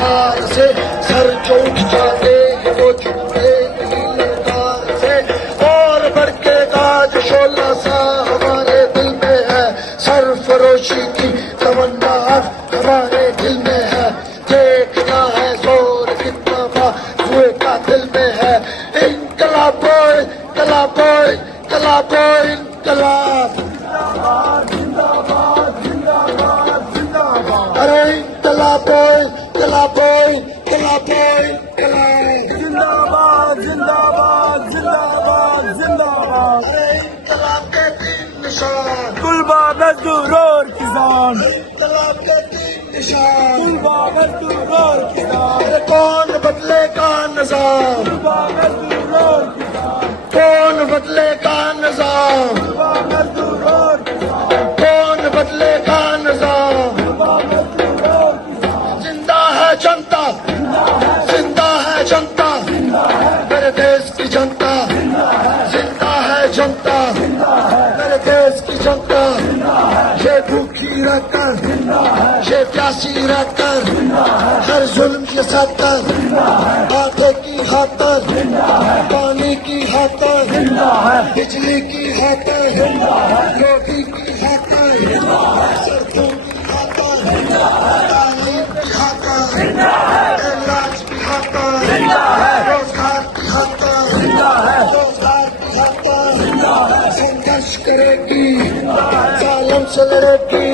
हार से सर जो उठ जाते हैं वो झुकते नहीं ललकार से। और बढ़ के ताज शोला सा हमारे दिल में है, सरफरोशी की तमन्ना हमारे दिल में है। देखना है जोर कितना बाजुए का दिल में है। इनकलाब इनकलाब इनकलाब इनकलाब, अरे इनकलाब इनकलाब इनकलाब इनकलाब, जिंदाबाद जिंदाबाद जिंदाबाद जिंदाबाद। अरे इनकलाब के तीन निशान, तुलबा मजदूर और किसान, इनकलाब के तीन निशान। तुलबा मजदूर और किसान, अरे कौन बदलेगा निजाम, तुलबा मजदूर और किसान, कौन बदलेगा निजाम, तुलबा मजदूर और किसान, कौन बदलेगा निजाम। तुलबा मजदूर और किसान। जिंदा है जनता, जिंदा है जनता, मेरे देश की जनता, जिंदा है जनता, मेरे देश की जनता। ये भूखी रहकर, ये प्यासी रहकर, हर जुल्म के सत्तर, आटे की खातर, पानी की खातर, बिजली की खातर, रोटी की खातर, सड़कों की खातर, तालीम की खातर, इलाज की खातर, रोजगार की खातर, रोजगार की खातर संघर्ष करेगी, जालिम से लड़ेगी,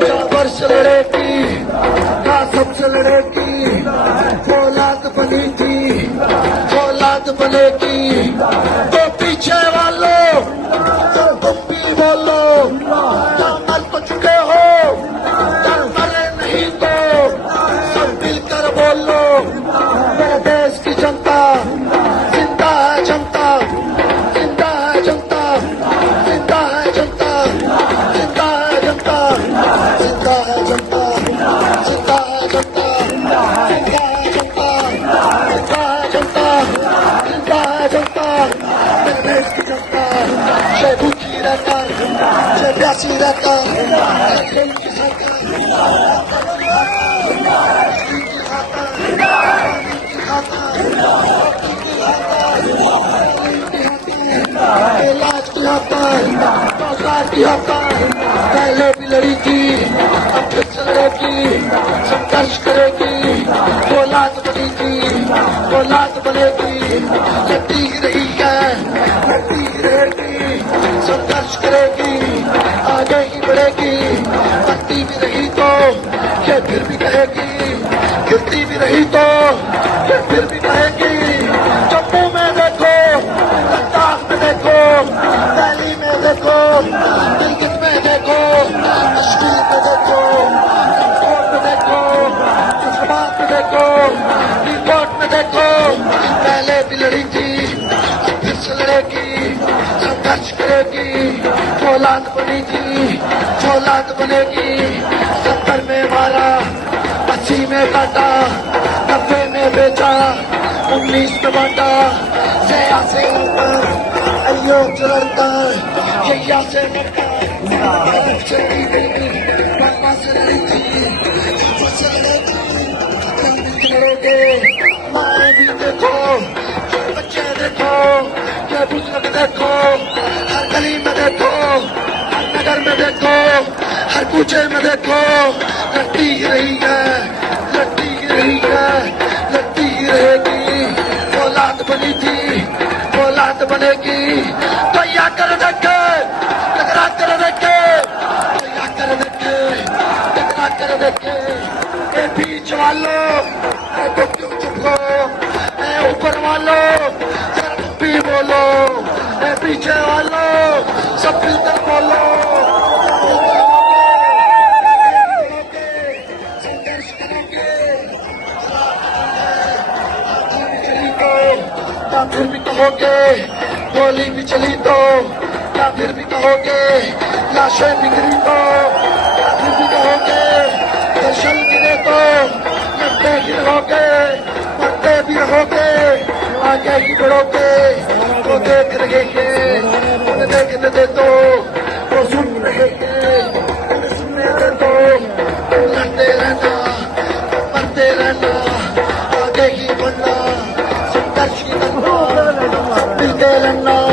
जाबर से लड़ेगी, कासब से लड़ेगी। फौलाद बनी थी, फौलाद बनेगी। तो पीछे वालों तो तुम भी बोलो, मर तो चुके हो, मरे नहीं तो सब मिलकर बोलो। मेरे देश की जनता, जिंदा है जनता, जिंदा है जनता, जिंदा है जनता, जिंदा है जनता, जिंदा है जनता, जिंदा है जनता, जिंदा है जनता, जिंदा है जनता, जिंदा है जनता। मेरे देश की जनता, ये भूखी रहकर, ये प्यासी रहकर, खून की खातर, बिजली की खातर, पानी की खातर, रोटी की खातर, तालीम की खातर, इलाज की खातर, रोजगार की खातर। पहले भी लड़ी थी, अब फिर से लड़ेगी, संघर्ष करेगी। फौलाद बनी थी, फौलाद बनेगी, लड़ती ही रही है, लड़ती ही रहेगी, संघर्ष करेगी, आगे ही बढ़ेगी। बढ़ती भी रही तो ये फिर भी कहेगी, गिरती भी रही तो ये फिर भी कहेगी। जम्मू में देखो, लद्दाख में देखो, दिल्ली में देखो, गिलगित में देखो, कश्मीर में देखो, पठानकोट में देखो, जज्बात में देखो, रिपोर्ट में देखो। पहले भी लड़ी थी, अब फिर से लड़ेगी, संघर्ष करेगी। फौलाद बनी थी, फौलाद बनेगी। 70 में मारा, 80 में काटा, 90 में बेचा, 19 में बांटा। जया से ऊपर, अयोग से लड़कर, जया से लड़कर, से लड़ी गई, बाबा से लड़ी थी, बाबा से लड़ेगी, लड़ोगे। माए भी देखो, ये बच्चे देखो, ये बुजुर्ग देखो, हर गली में देखो, हर नगर में देखो, हर कूचे में देखो। लड़ती ही रही है, लड़ती ही रही है, लड़ती ही रहेगी। फौलाद बनी थी, फौलाद बनेगी। तो या कर देखे, टकरा कर देखे, तो या कर देखे, टकरा कर देखे। ए बीच वालों, ए तो क्यों चुप हो, ए ऊपर वालों जरा तुम भी बोलो, ए पीछे वालों सब मिलकर बोलो। संघर्ष करोगे, या फिर भी कहोगे, गोली भी चली तो, या फिर भी कहोगे, लाशें बिखरी तो, या फिर भी कहोगे, दर्शन गिरे तो, लड़ते ही रहोगे, मरते भी रहोगे, आगे ही बढ़ोगे। वो देख रहे हैं, उन्हें देखने दे दो, वो सुन रहे हैं, उन्हें सुनने दे दो। लड़ते रहना, मरते रहना। तेलंगाना